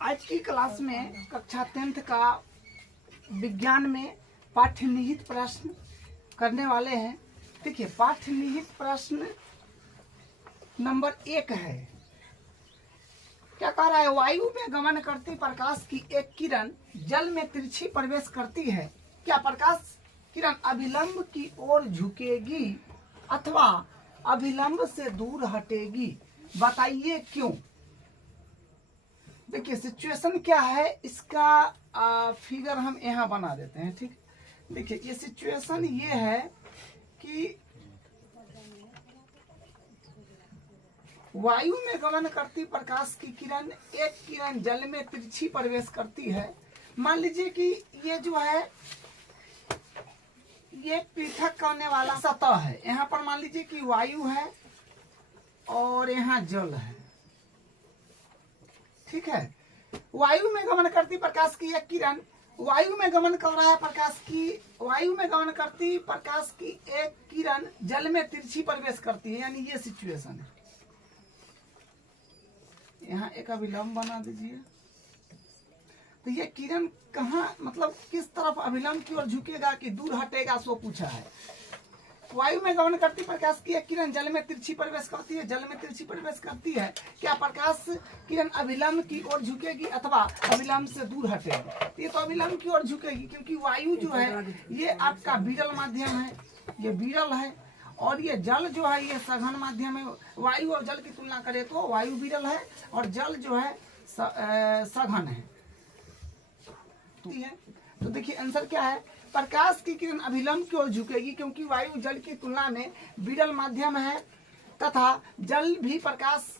आज की क्लास में कक्षा 10th का विज्ञान में पाठ्य निहित प्रश्न करने वाले हैं। देखिए, पाठ्य निहित प्रश्न नंबर 1 है। क्या कह रहा है? वायु में गमन करती प्रकाश की एक किरण जल में तिरछी प्रवेश करती है। क्या प्रकाश किरण अभिलंब की ओर झुकेगी अथवा अभिलंब से दूर हटेगी? बताइए क्यों। देखिए, सिचुएशन क्या है इसका फिगर हम यहाँ बना देते हैं। ठीक, देखिए ये सिचुएशन ये है कि वायु में गमन करती प्रकाश की किरण, एक किरण जल में तिरछी प्रवेश करती है। मान लीजिए कि ये जो है ये पृथक करने वाला सतह है। यहाँ पर मान लीजिए कि वायु है और यहाँ जल है। ठीक है, वायु में गमन करती प्रकाश की एक किरण, वायु में गमन कर रहा है प्रकाश की, वायु में गमन करती प्रकाश की एक किरण जल में तिरछी प्रवेश करती है। यानी ये सिचुएशन है। यहाँ एक अभिलंब बना दीजिए। तो ये किरण कहाँ, मतलब किस तरफ अभिलंब की ओर झुकेगा कि दूर हटेगा, सो पूछा है। वायु में गमन करती प्रकाश की एक किरण जल में तिरछी प्रवेश करती है, जल में तिरछी प्रवेश करती है। क्या प्रकाश किरण अभिलंब की ओर झुकेगी अथवा अभिलंब से दूर हटेगी? ये तो अभिलंब की ओर झुकेगी, क्योंकि वायु जो है ये आपका विरल माध्यम है, ये विरल है, और ये जल जो है ये सघन माध्यम है। वायु और जल की तुलना करें तो वायु विरल है और जल जो है सघन है। तो देखिए आंसर क्या है? प्रकाश की किरण अभिलंब की ओर झुकेगी, क्योंकि वायु जल की तुलना में विरल माध्यम है तथा जल भी प्रकाश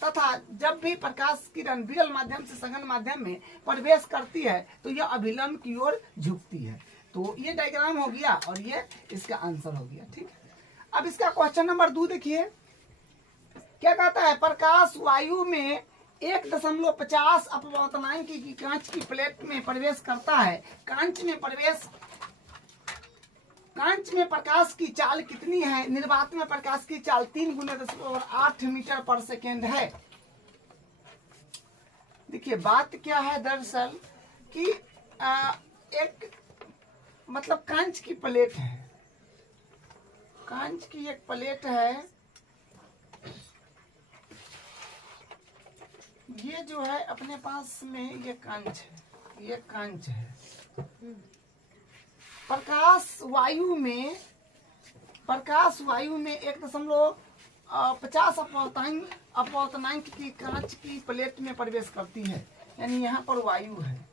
तथा जब भी प्रकाश किरण विरल माध्यम से सघन माध्यम में प्रवेश करती है तो यह अभिलंब की ओर झुकती है। तो ये डायग्राम हो गया और ये इसका आंसर हो गया। ठीक है, अब इसका क्वेश्चन नंबर 2 देखिए क्या कहता है। प्रकाश वायु में 1.50 अपवर्तनांक की कांच की प्लेट में प्रवेश करता है। कांच में प्रकाश की चाल कितनी है? निर्वात में प्रकाश की चाल 3 × 10⁸ मीटर पर सेकेंड है। देखिए बात क्या है दरअसल कि एक मतलब कांच की प्लेट है, कांच की एक प्लेट है। ये जो है अपने पास में ये कांच है, ये कांच है। प्रकाश वायु में 1.50 अपवर्तनांक की कांच की प्लेट में प्रवेश करती है। यानी यहाँ पर वायु है,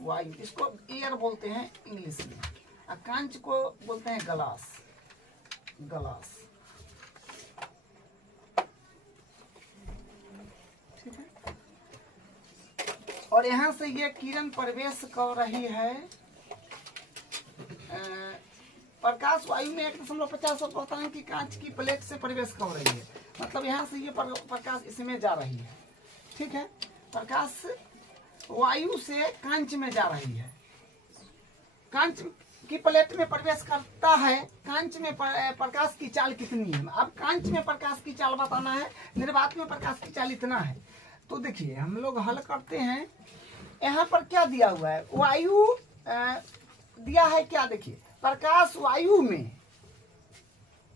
वायु, इसको एयर बोलते हैं इंग्लिश में, और कांच को बोलते हैं ग्लास, ग्लास। ठीक है, और यहाँ से ये किरण प्रवेश कर रही है। प्रकाश वायु में 1.50 अपवर्तनांक की कांच की प्लेट से प्रवेश कर रही है, मतलब यहाँ से ये प्रकाश इसमें जा रही है। ठीक है, प्रकाश वायु से कांच में जा रही है, कांच की प्लेट में प्रवेश करता है। कांच में प्रकाश की चाल कितनी है? अब कांच में प्रकाश की चाल बताना है, निर्वात में प्रकाश की चाल इतना है। तो देखिए हम लोग हल करते हैं। यहाँ पर क्या दिया हुआ है? वायु दिया है क्या? देखिए प्रकाश वायु में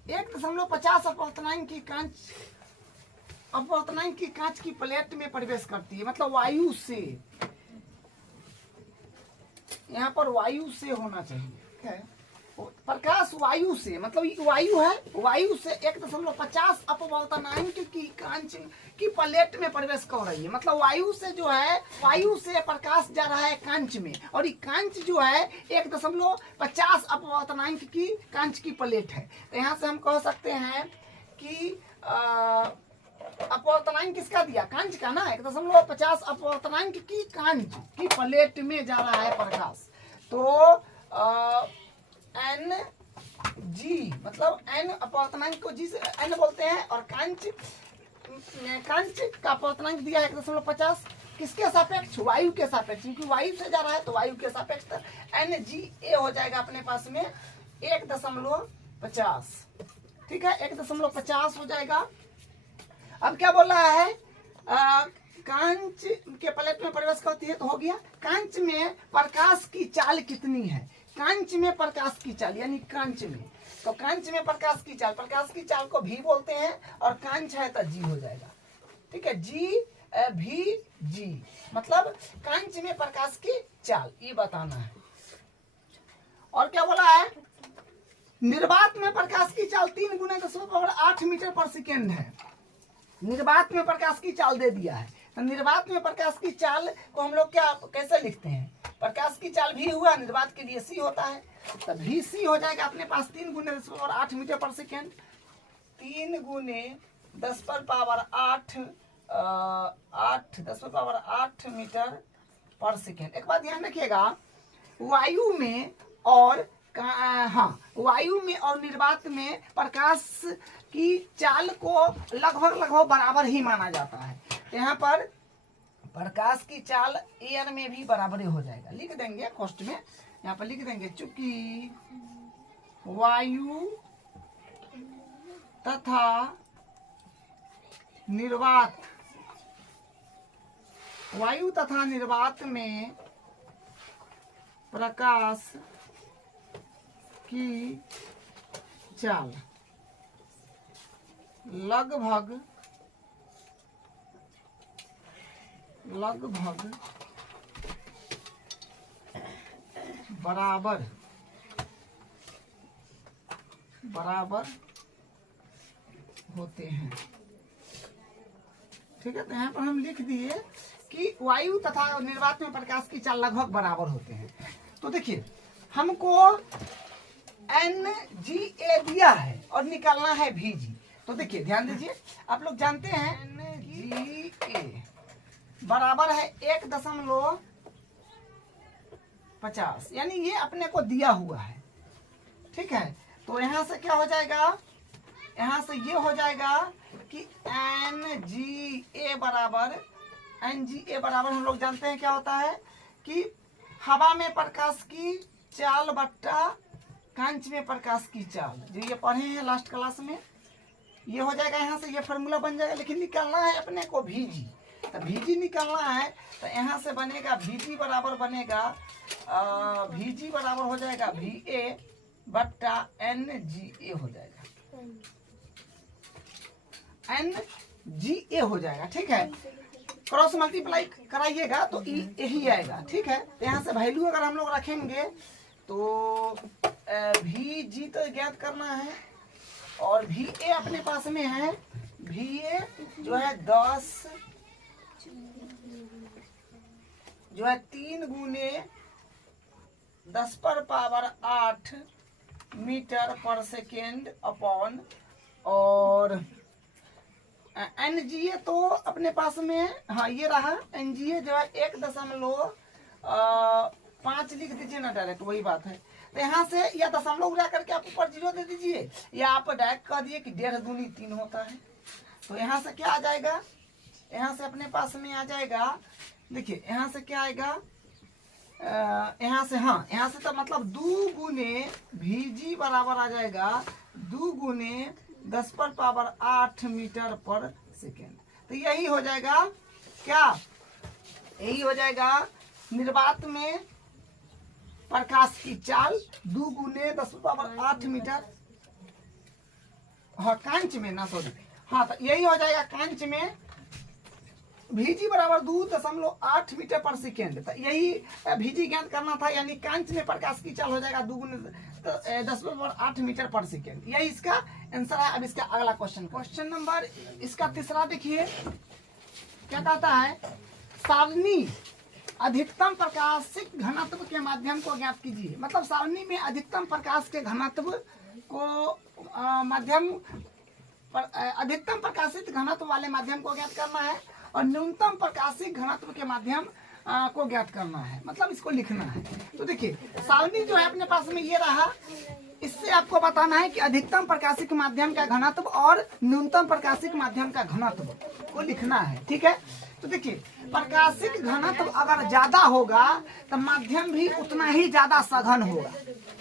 1.50 अपवर्तनांक की कांच की प्लेट में प्रवेश करती है, मतलब वायु से, यहाँ पर वायु से होना चाहिए। है प्रकाश वायु से, मतलब वायु है, वायु से 1.50 अपवर्तनांक की कांच की प्लेट में प्रवेश कर रही है। मतलब वायु से जो है, वायु से प्रकाश जा रहा है कांच में, और ये कांच जो है 1.50 अपवर्तनांक की कांच की प्लेट है। तो यहाँ से हम कह सकते हैं कि अपवर्तनांक किसका दिया? कांच का ना। 1.50 अपवर्तनांक की कांच की प्लेट में जा रहा है प्रकाश। तो एन जी, मतलब एन अपवर्तनांक को जी से एन बोलते हैं, और कांच का अपवर्तनांक दिया है 1.50 किसके सापेक्ष? वायु के सापेक्ष, क्योंकि वायु से जा रहा है तो वायु के सापेक्ष एन जी ए हो जाएगा अपने पास में 1.50। ठीक है, 1.50 हो जाएगा। अब क्या बोल रहा है? कांच के प्लेट में प्रवेश करती है तो हो गया। कांच में प्रकाश की चाल कितनी है? कांच में प्रकाश की चाल यानी कांच में, तो कांच में प्रकाश की चाल को भी बोलते हैं और कांच है तो जी हो जाएगा। ठीक है, जी भी जी मतलब कांच में प्रकाश की चाल, ये बताना है। और क्या बोला है? निर्वात में प्रकाश की चाल 3 गुना 10⁸ मीटर पर सेकेंड है। निर्वात में प्रकाश की चाल दे दिया है, तो निर्वात में प्रकाश की चाल को हम लोग क्या कैसे लिखते हैं? प्रकाश की चाल भी हुआ, निर्वात के लिए सी होता है, तो भी सी हो जाएगा अपने पास 3 गुने 10⁸ मीटर पर सेकेंड। 3 गुने 10⁸8 10⁸8 मीटर पर सेकेंड। एक बात ध्यान रखिएगा, वायु में और वायु में और निर्वात में प्रकाश की चाल को लगभग बराबर ही माना जाता है। यहाँ पर प्रकाश की चाल एयर में भी बराबर हो जाएगा, लिख देंगे कॉस्ट में, यहाँ पर लिख देंगे चूंकि वायु तथा निर्वात में प्रकाश की चाल लगभग बराबर होते हैं। ठीक है, तो यहाँ पर हम लिख दिए कि वायु तथा निर्वात में प्रकाश की चाल लगभग बराबर होते हैं। तो देखिए हमको NGA दिया है और निकालना है VG। तो देखिए ध्यान दीजिए, आप लोग जानते हैं NGA बराबर है 1.50, यानी ये अपने को दिया हुआ है। ठीक है, तो यहाँ से क्या हो जाएगा? यहाँ से ये हो जाएगा कि NGA बराबर हम लोग जानते हैं क्या होता है कि हवा में प्रकाश की चाल बट्टा कांच में प्रकाश की चाल, जो ये पढ़े हैं लास्ट क्लास में, ये हो जाएगा। यहाँ से ये फार्मूला बन जाएगा, लेकिन निकालना है अपने को VG। तो VG निकालना है तो यहाँ से बनेगा VG बराबर बनेगा VG बराबर हो जाएगा VA बट्टा NGA हो जाएगा, NGA हो जाएगा। ठीक है, क्रॉस मल्टीप्लाई कराइएगा तो यही आएगा। ठीक है, तो यहाँ से वैल्यू अगर हम लोग रखेंगे तो VG तो ज्ञात करना है और VA अपने पास में है। VA जो है 3 गुने 10⁸8 मीटर पर सेकेंड अपॉन, और NGA तो अपने पास में हाँ ये रहा। NGA जो है 1.5 लिख दीजिए ना, डायरेक्ट वही बात है। तो यहाँ से या दशमलव उड़ा करके आप ऊपर 0 दे दीजिए, या आप डायरेक्ट कह दिए कि 1.5 दूनी 3 होता है। तो यहाँ से क्या आ जाएगा? यहाँ से अपने पास में आ जाएगा, देखिए यहाँ से क्या आएगा? यहाँ से तो मतलब 2 गुने VG बराबर आ जाएगा 2 गुने 10⁸8 मीटर पर सेकेंड। तो यही हो जाएगा क्या? यही हो जाएगा निर्वात में प्रकाश की चाल 2 गुने 10⁸8 मीटर, हाँ कांच में ना, सॉरी, हाँ तो यही हो जाएगा कांच में VG बराबर 2.8 मीटर पर सेकेंड। तो यही VG ज्ञात करना था, यानी कांच में प्रकाश की चाल हो जाएगा 2 गुने 10⁸8 मीटर पर सेकेंड। यही इसका आंसर है। अब इसका अगला क्वेश्चन नंबर इसका तीसरा देखिए क्या कहता है? सारणी अधिकतम प्रकाशिक घनत्व के माध्यम को ज्ञात कीजिए। मतलब सारणी में अधिकतम प्रकाश के घनत्व को अधिकतम प्रकाशित घनत्व वाले माध्यम को ज्ञात करना है और न्यूनतम प्रकाशिक घनत्व के माध्यम को ज्ञात करना है, मतलब इसको लिखना है। तो देखिए सारणी जो है अपने पास में ये रहा, इससे आपको बताना है कि अधिकतम प्रकाशिक माध्यम का घनत्व और न्यूनतम प्रकाशिक माध्यम का घनत्व को लिखना है। ठीक है, तो देखिए प्रकाशिक घनत्व अगर ज्यादा होगा तो माध्यम भी उतना ही ज्यादा सघन होगा।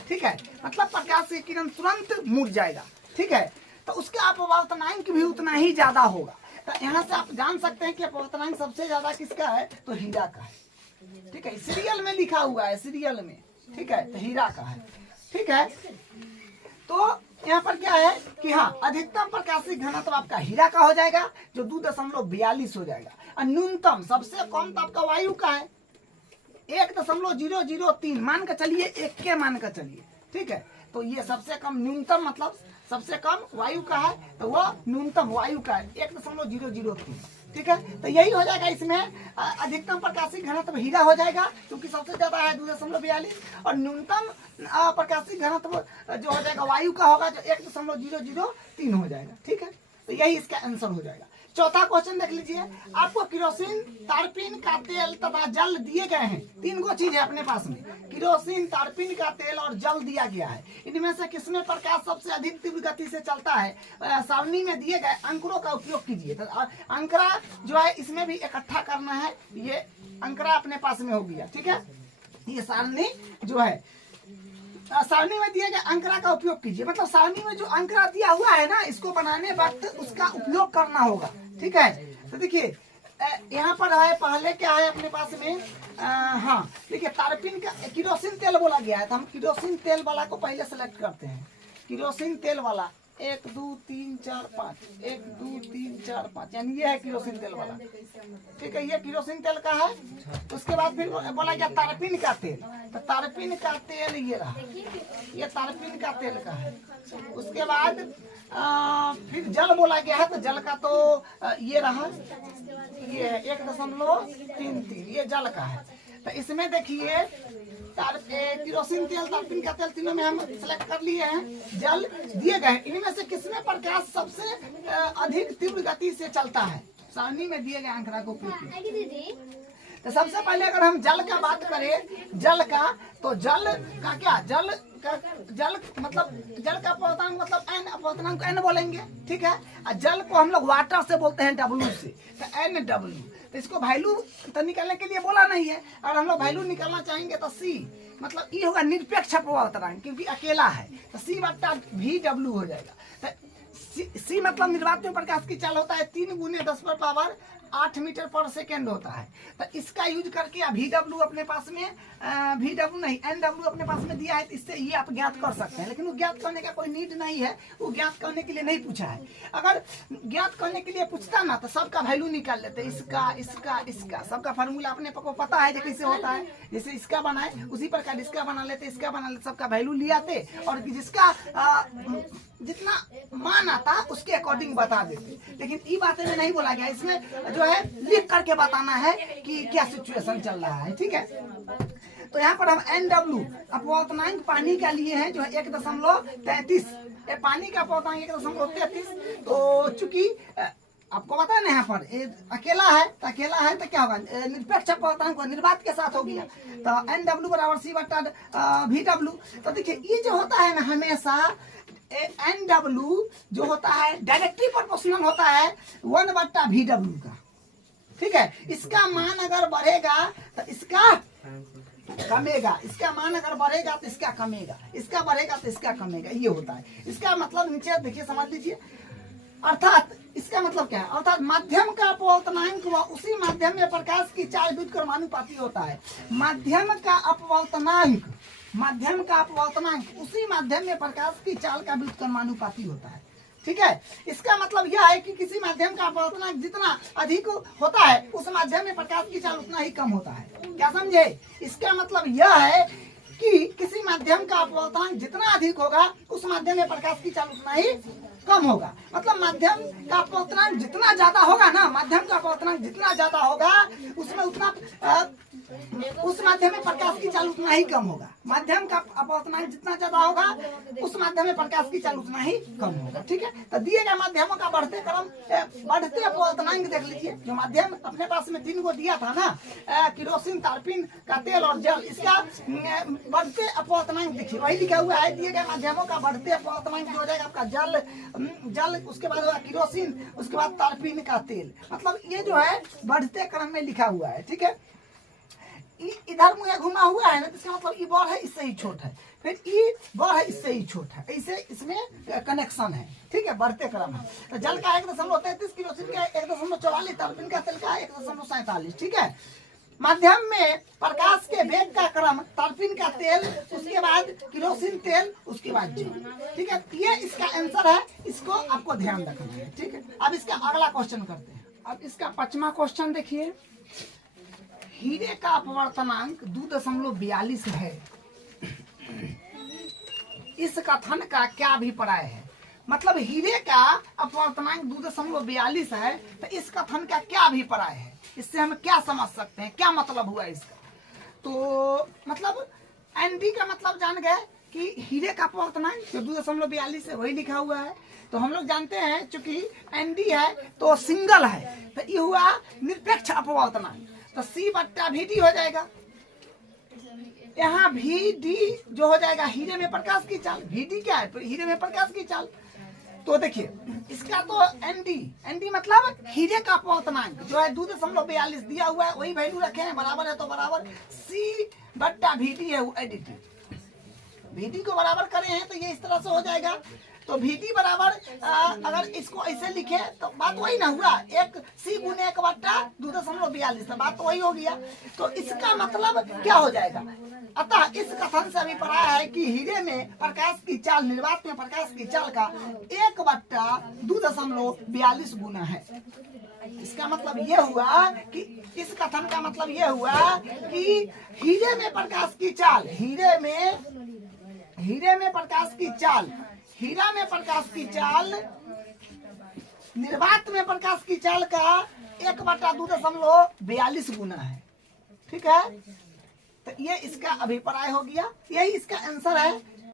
ठीक है, मतलब प्रकाश की किरण तुरंत मुड़ जाएगा। ठीक है, तो उसके अपवर्तनांक भी उतना ही ज्यादा होगा। तो तो यहाँ से आप जान सकते हैं कि अपवर्तनांक सबसे ज्यादा किसका है, तो हीरा का है। ठीक है, सीरियल में लिखा हुआ है, सीरियल में, ठीक है, तो हीरा का है। ठीक है, तो यहाँ पर क्या है कि हाँ, अधिकतम प्रकाशीय घनत्व आपका हीरा का हो जाएगा जो 2.42 हो जाएगा, और न्यूनतम सबसे कम तो आपका वायु का है 1.003 मान का चलिए, 1 के मान का चलिए। ठीक है, तो ये सबसे कम न्यूनतम मतलब सबसे कम वायु का है, तो वो न्यूनतम वायु का है 1.003। ठीक है, तो यही हो जाएगा इसमें अधिकतम प्रकाशीय घनत्व हीरा हो जाएगा क्योंकि सबसे ज्यादा है 2.42, और न्यूनतम प्रकाशीय घनत्व जो हो जाएगा वायु का होगा जो 1.003 हो जाएगा। ठीक है, तो यही इसका आंसर हो जाएगा। चौथा क्वेश्चन देख लीजिए, आपको किरोसिन, तारपीन का तेल तथा जल दिए गए हैं। 3 गो चीज है अपने पास में, किरोसिन, तारपीन का तेल और जल दिया गया है। इनमें से किसमें प्रकाश सबसे अधिक तीव्र गति से चलता है? सारणी में दिए गए अंकड़ों का उपयोग कीजिए। तो अंकड़ा जो है इसमें भी इकट्ठा करना है, ये अंकड़ा अपने पास में हो गया। ठीक है, ये सारणी जो है सारणी में दिए गए अंकड़ा का उपयोग कीजिए, मतलब सारणी में जो अंकड़ा दिया हुआ है ना, इसको बनाने वक्त उसका उपयोग करना होगा। ठीक है, तो देखिए यहाँ पर है, पहले क्या है अपने पास में, हाँ देखिए तारपीन का किरोसिन तेल बोला गया है, तो हम किरोसिन तेल वाला को पहले सेलेक्ट करते हैं। किरोसिन तेल वाला 1 2 3 4 5, 1 2 3 4 5, यानी ये है किरोसिन तेल वाला। ठीक है, ये किरोसिन तेल का है। उसके बाद फिर बोला गया तारपीन का तेल, तो तारपीन का तेल ये रहा, ये तारपीन का तेल का है। उसके बाद फिर जल बोला गया है, तो जल का तो ये रहा, ये है 1.33, ये जल का है। तो इसमें देखिए किरोसिन तेल, तारपीन का तेल, तीनों में हम सेलेक्ट कर लिए हैं। जल दिए गए, इनमें से किसमें प्रकाश सबसे अधिक तीव्र गति से चलता है? सारणी में दिए गए आंकड़ा को उपयोग कीजिए। तो सबसे पहले अगर हम जल का बात करें, जल का, तो जल का क्या, जल मतलब जल का अपवर्तनांक मतलब n, अपवर्तनांक n बोलेंगे। ठीक है, और जल को हम लोग वाटर से बोलते हैं W से, तो NW। तो इसको वैल्यू तो निकालने के लिए बोला नहीं है, और हम लोग वैल्यू निकालना चाहेंगे तो C मतलब ये होगा निरपेक्ष अपवर्तनांक, क्योंकि अकेला है, तो C/VW हो जाएगा। तो C मतलब निर्वात प्रकाश की चाल होता है 3 × 10⁻8 मीटर पर सेकेंड होता है। तो इसका यूज करके VW अपने पास में VW नहीं NW अपने पास में दिया है, तो इससे ये आप ज्ञात कर सकते हैं। लेकिन वो ज्ञात करने का कोई नीड नहीं है, वो ज्ञात करने के लिए नहीं पूछा है। अगर ज्ञात करने के लिए पूछता ना, तो सबका वैल्यू निकाल लेते, इसका इसका इसका, सबका फार्मूला अपने को पता है जो कैसे होता है। जैसे इसका बनाए उसी प्रकार इसका बना लेते, इसका बना लेते, सबका वैल्यू ले आते, और जिसका जितना मान आता उसके अकॉर्डिंग बता देते। लेकिन ये बातें में नहीं बोला गया, इसमें जो है लिख करके बताना है कि क्या सिचुएशन चल रहा है। ठीक है, तो यहाँ पर हम NW अपवर्तनांक पानी का लिए हैं जो है 1.33, पानी का अपवर्तनांक 1.33। तो चूंकि आपको पता है ना यहाँ पर अकेला है, तो क्या होगा, निरपेक्ष अपवर्तनांक निर्वात के साथ हो गया, तो NW बराबर C/VW। तो देखिए ये जो होता है ना, हमेशा NW जो होता है डायरेक्टली प्रोपोर्शनल होता है 1/VW का। ठीक है, इसका मान अगर बढ़ेगा तो इसका कमेगा, इसका मान अगर बढ़ेगा तो इसका कमेगा, इसका बढ़ेगा तो इसका कमेगा, ये होता है। इसका मतलब नीचे देखिए समझ लीजिए, अर्थात इसका मतलब क्या है, अर्थात माध्यम का अपवर्तनांक व उसी माध्यम में प्रकाश की चाल व्युत्क्रमानुपाती होता है। माध्यम का अपवर्तनांक उसी माध्यम में प्रकाश की चाल का व्युत्क्रमानुपाती होता है। ठीक है, इसका मतलब यह है कि किसी माध्यम का अपवर्तनांक जितना अधिक होता है, उस माध्यम में प्रकाश की चाल उतना ही कम होता है। क्या समझे? इसका मतलब यह है कि किसी माध्यम का अपवर्तनांक जितना अधिक होगा, उस माध्यम में प्रकाश की चाल उतना ही कम होगा। मतलब माध्यम का अपवर्तनांक जितना ज्यादा होगा ना, माध्यम का अपवर्तनांक जितना ज्यादा होगा, उसमें उतना उस माध्यम में प्रकाश की चाल उतना ही कम होगा। माध्यम का अपवर्तनांक जितना ज्यादा होगा, उस माध्यम में प्रकाश की चाल उतना ही कम होगा। ठीक है, तो दिए गए माध्यमों का बढ़ते अपवर्तनांक देख लीजिए। जो माध्यम अपने पास में 3 को दिया था ना, किरोसिन, तारपीन का तेल और जल, इसका बढ़ते अपवर्तनांक देखिए वही लिखा हुआ है। दिए गए माध्यमों का बढ़ते अपवर्तनांक जो हो जाएगा आपका जल, उसके बाद होगा किरोसिन, उसके बाद तारपीन का तेल। मतलब ये जो है बढ़ते क्रम में लिखा हुआ है। ठीक है, इधर मुझे घुमा हुआ है ना, तो इसका मतलब ई बड़ है, इससे ही छोट है, फिर ई बड़ है, इससे ही छोट है, ऐसे इसमें कनेक्शन है। ठीक है, बढ़ते क्रम है। तो जल का 1.33, किरोसिन का 144, तरपीन का तेल का 1.47। ठीक है। माध्यम में प्रकाश के वेग का क्रम, तरपीन का तेल, उसके बाद केरोसिन तेल, उसके बाद जल। ठीक है, ये इसका आंसर है, इसको आपको ध्यान रखना है। ठीक है, अब इसका अगला क्वेश्चन करते हैं। अब इसका 5वां क्वेश्चन देखिए, हीरे का अपवर्तनांक 2.42 है, इस कथन का क्या अभिप्राय है? मतलब हीरे का अपवर्तनांक 2.42 है, तो इस कथन का क्या अभिप्राय है? इससे हम क्या समझ सकते हैं, क्या मतलब हुआ इसका? तो मतलब एनडी का मतलब जान गए कि हीरे का अपवर्तनांक जो 2.42 है वही लिखा हुआ है। तो हम लोग जानते हैं चूंकि एनडी है तो सिंगल है, तो ये हुआ निरपेक्ष अपवर्तनांक, तो C/VD हो जाएगा। यहाँ VD जो हो जाएगा हीरे में प्रकाश की चाल, VD क्या है? हीरे में प्रकाश की चाल। तो देखिए इसका तो एनडी मतलब हीरे का अपवर्तनांक जो है 2.42 दिया हुआ है, वही वैल्यू रखे हैं, बराबर है तो बराबर C/VD है वो एडिटिव। VD को बराबर करे हैं तो ये इस तरह से हो जाएगा। तो VD बराबर अगर इसको ऐसे लिखे तो बात वही ना हुआ, 1C गुने 1/2.42, तो बात तो वही हो गया। तो इसका मतलब क्या हो जाएगा? अतः इस कथन से अभिप्राय है कि हीरे में प्रकाश की चाल निर्वात में प्रकाश की चाल का 1/2.42 गुना है। इसका मतलब ये हुआ कि इस कथन का मतलब ये हुआ कि हीरे में प्रकाश की चाल, हीरे में प्रकाश की चाल, हीरा में प्रकाश की चाल निर्वात में प्रकाश की चाल का 1/2.42 गुना है। ठीक है, तो ये इसका अभिप्राय हो गया, यही इसका आंसर है।